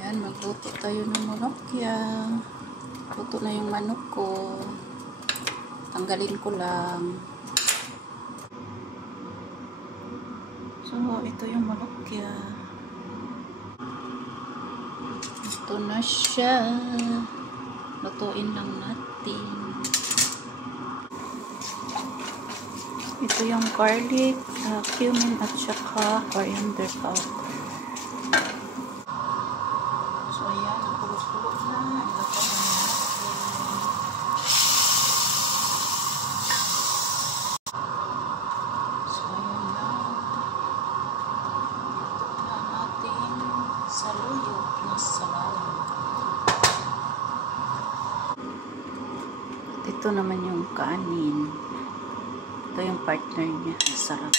Yan, magluto tayo ng monokya. Luto na yung manok ko. Tanggalin ko lang. So, ito yung monokya. Ito na siya. Lutuin lang natin. Ito yung garlic, cumin at saka coriander powder. So, ayan. Nakulo-kulo na. So, ayan na. Ito na natin saluyot na sabaw. Ito naman yung kanin. Ito yung partner niya. Sarap.